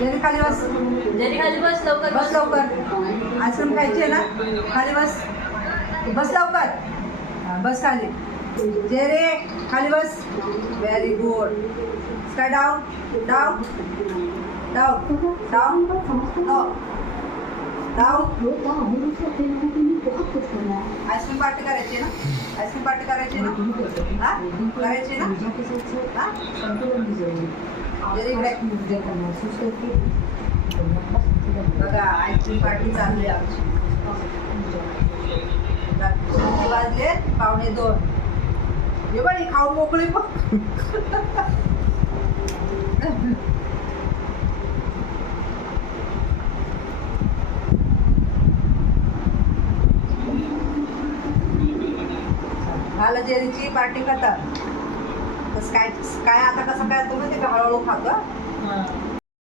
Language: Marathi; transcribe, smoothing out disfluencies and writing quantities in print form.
जेरी खाली बस. जेरी खाली बस लवकर बस लवकर. आईस्क्रीम खायची आहे ना. खाली बस. बस लवकर. बस खाली. जेरी खाली बस. Very good. Sky down down down down down. Ice cream party करायची ना. आईस्क्रीम पार्टी करायची ना. हा करायची ना. हा बघा आईस्क्रीम पार्टी चालली आमची. वाजले 1:45. हे बाई खाऊ मोकळी पण. झालं जेरीची पार्टी करतात. तर काय आता कसं काय तुम्ही ते हळूहळू खातो.